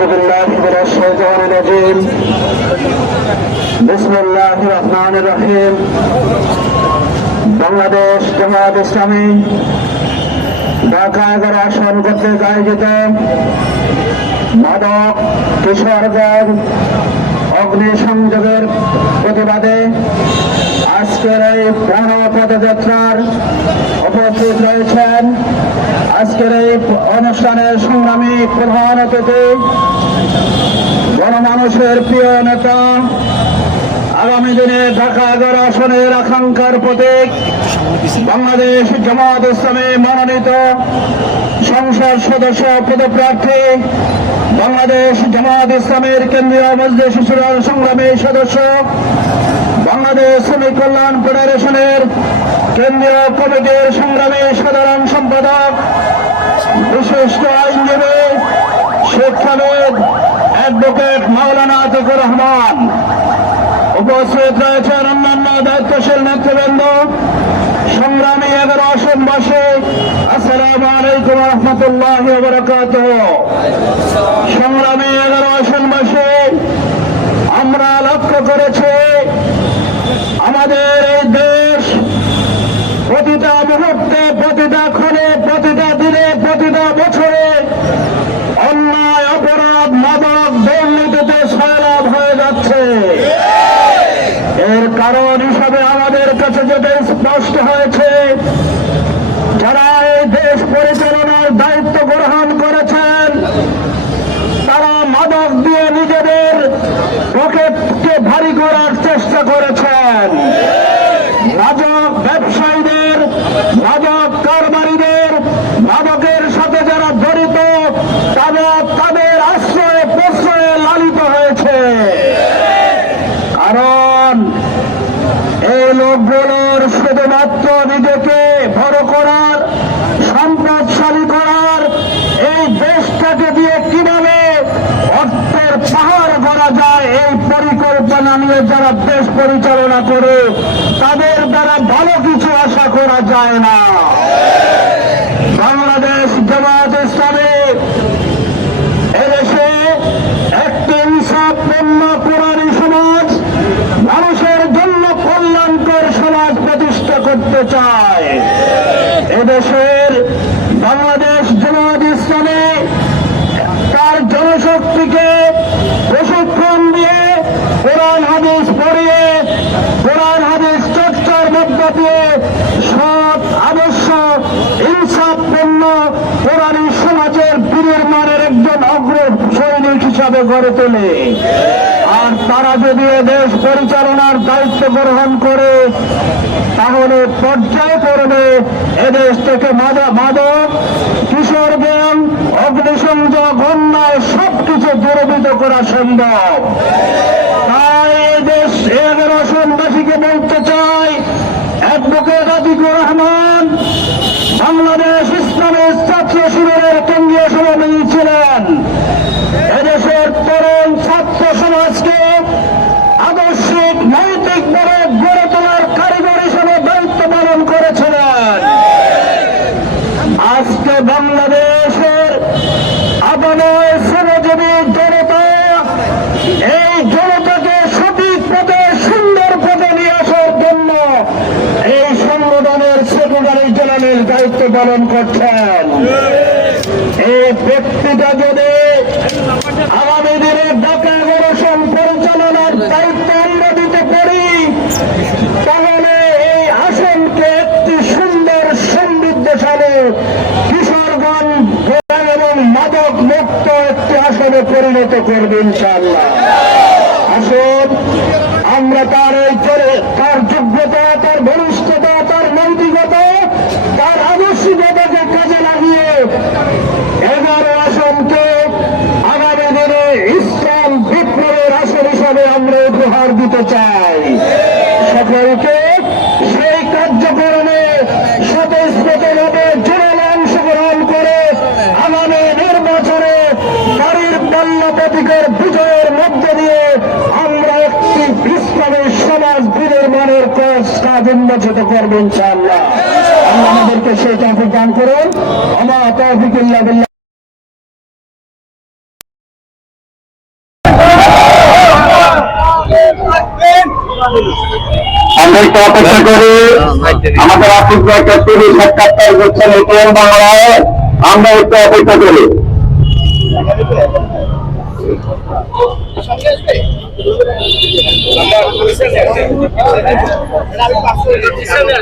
بالله من الشيطان الرجيم بسم الله الرحمن الرحيم বাংলাদেশ জামাত ইসলামী ঢাকা এগারো আসন কর্তৃক আয়োজিত মাদক কিশোরগঞ্জ অগ্নিসংযোগের প্রতিবাদে আজকের এই গণ পদযাত্রার উপস্থিত রয়েছেন আজকের এই অনুষ্ঠানের সংগ্রামী প্রধান অতিথি, গণমানুষের প্রিয় নেতা আগামী দিনে ঢাকা এগারো আসনের আকাঙ্ক্ষার প্রতীক বাংলাদেশ জামাত ইসলামী মনোনীত সংসদ সদস্য পদপ্রার্থী বাংলাদেশ জামাত ইসলামের কেন্দ্রীয় মজলিস সুরার সংগ্রামী সদস্য বাংলাদেশ শ্রমিক কল্যাণ ফেডারেশনের কেন্দ্রীয় কমিটির সংগ্রামী সাধারণ সম্পাদক, বিশিষ্ট আইনজীবী, শিক্ষাবিদ, অ্যাডভোকেট মাওলানা আতিকুর রহমান। উপস্থিত রয়েছেন অন্যান্য দায়িত্বশীল নেতৃবৃন্দ। সংগ্রামী এগারো আসনবাসী, আসসালামু আলাইকুম রহমতুল্লাহ বরকাত সংগ্রামী এগারো আসনবাসী, আমরা লক্ষ্য করেছি আমাদের এই দেশ প্রতিটা মুহূর্তে, প্রতিটা ক্ষণে, প্রতিটা দিনে, প্রতিটা বছরে অন্যায়, অপরাধ, মাদক, দুর্নীতিতে কারণ হিসাবে আমাদের কাছে যেটা স্পষ্ট হয়েছে, যারা এই দেশ পরিচালনার দায়িত্ব গ্রহণ করেছেন, তারা মাদক দিয়ে নিজেদের পকেটকে ভারী করার চেষ্টা করেছেন মাদক ব্যবসায়ীদের মাদক কারবারিদের মাদকের সাথে যারা জড়িত তারা তাদের আশ্রয়ে প্রশ্রয়ে লালিত হয়েছে কারণ এই লোকগুলোর শুধুমাত্র নিজেকে বড় করার সম্পদশালী করার এই দেশটাকে দিয়ে কীভাবে অর্থের পাহাড় করা যায়, এই পরিকল্পনা নিয়ে যারা দেশ পরিচালনা করে, তাদের দ্বারা ভালো কিছু আশা করা যায় না। বাংলাদেশ জামাত ইসলামী এদেশে একটি ইনসাফপূর্ণ পুরানি সমাজ মানুষের জন্য কল্যাণকর সমাজ প্রতিষ্ঠা করতে চায়। এদেশের হিসাবে গড়ে তোলে। আর তারা যদি দেশ পরিচালনার দায়িত্ব গ্রহণ করে, তাহলে পর্যায়ে পড়বে এদেশ থেকে মাদক কিশোর জ্ঞান, অগ্নিসংযোগ, অন্যায় সবকিছু দূরবিত করা সম্ভব। তাই এদেশ দেশ এগারো আসনবাসীকে বলতে চাই, অ্যাডভোকেট আতিকুর রহমান, বাংলাদেশ ইসলামের ছাত্র শিবিরের কেন্দ্রীয় সভাপতি ছিলেন। তরুণ ছাত্র সমাজকে আদর্শিক নৈতিকভাবে গড়ে তোলার কারিগর হিসেবে দায়িত্ব পালন করেছিলেন। আজকে বাংলাদেশের আবহাওয়ায় শ্রমজীবী জনতা এই জনতাকে সঠিক পথে, সুন্দর পথে নিয়ে আসার জন্য এই সংগঠনের সেক্রেটারি জেনারেল দায়িত্ব পালন করছেন। এই ব্যক্তিটা যদি ডাকা গবেষণ পরিচালনার দায়িত্ব আমরা দিতে পারি। তাহলে এই আসনকে একটি সুন্দর সমৃদ্ধশালী কিশোরগঞ্জ গোলাম এবং মাদক মুক্ত একটি আসনে পরিণত করবে ইনশাআল্লাহ। আসুন, আমরা তার এই চলে তার যোগ্যতা তার ভবিষ্যতা তার নৈতিকতা তার আদর্শিকতাকে কাজে লাগিয়ে এগারো আসনকে আগামী দিনে ইসলাম বিপ্লবের আসন হিসাবে আমরা উপহার দিতে চাই। সকলকে সেই কার্যক্রমে স্বতঃস্ফূর্তভাবে জোরালো অংশগ্রহণ করে আগামী নির্বাচনে বাড়ির পাল্লা প্রতীকের বিজয়ের মধ্য দিয়ে আমরা একটি ইসলামের সমাজ বিনির্মাণের কাজ উন্মোচিত করব ইনশাআল্লাহ। আল্লাহ আমাদেরকে সেই তৌফিক দান করুন। আমার তৌফিকুল্লাহ আমরা একটু অপেক্ষা করি। আমাদের আর্থিক একটা টিভি সাক্ষাৎকার করছেন এটিএম বাংলায়। আমরা একটু অপেক্ষা করি। আমরা